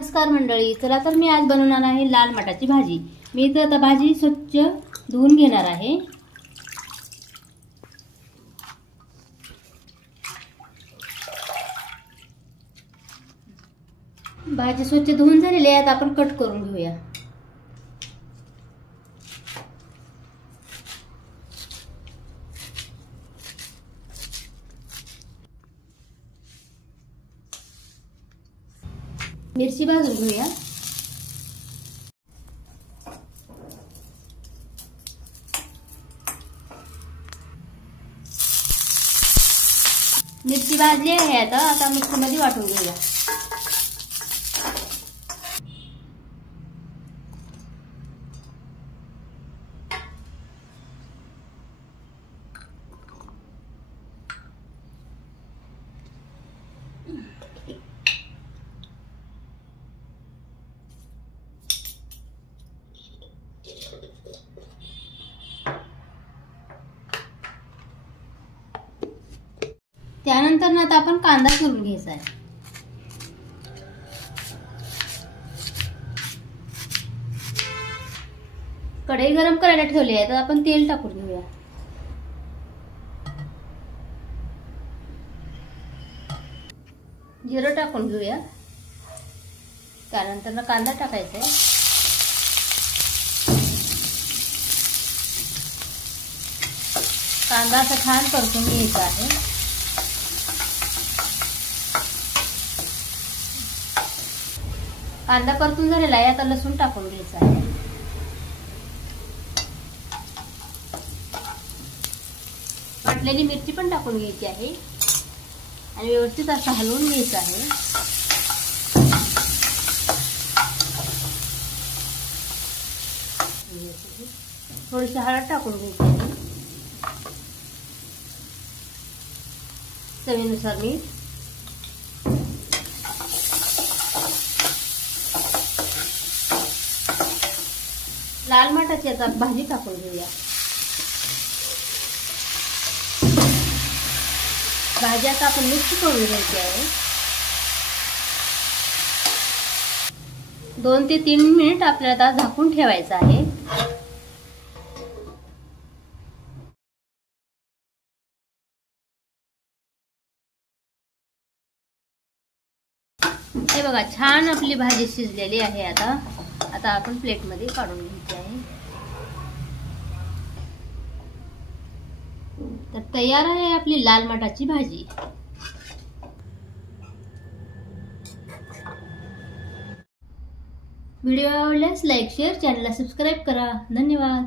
नमस्कार मंडळी, चला तर मी आज बनवणार आहे लाल मटाची भाजी। मी इथे आता भाजी स्वच्छ धुवून घेणार आहे। भाजी स्वच्छ धुवून झालेली आहे, आता आपण कट करून घेऊया। मिरची भाजून घेऊया। मिरची भाजली आहे, आता मिक्सरमध्ये वाटून घेऊया। त्यानंतर आता आपण कांदा चिरून घ्यायचा आहे। कढई गरम करायला ठेवली आहे, तर आपण तेल टाकून घेऊया। जिरं टाकून घेऊया। त्यानंतर कांदा टाकायचा आहे। कांदा असा छान परतून घ्यायचा आहे। कांदा परतून झालेला आहे, आता लसूण टाकून घ्यायचा आहे। वाटलेली मिरची पण टाकून घ्यायची आहे आणि व्यवस्थित असं हलवून घ्यायचं आहे। थोडीशी हळद टाकून घ्यायची आहे। चवीनुसार मीठ, लाल मटाची आता भाजी टाकून घेऊया। भाजी आता आपण मिक्स करून घ्यायची आहे। 2 ते 3 मिनिट आपल्याला आता झाकून ठेवायचं आहे। हे बघा, छान आपली भाजी शिजलेली आहे। आता आपण प्लेट मध्ये काढून घ्यायची आहे। तर तयार आहे आपली लाल मटाची भाजी। व्हिडिओ आवडल्यास लाईक, शेअर, चॅनलला सबस्क्राईब करा। धन्यवाद।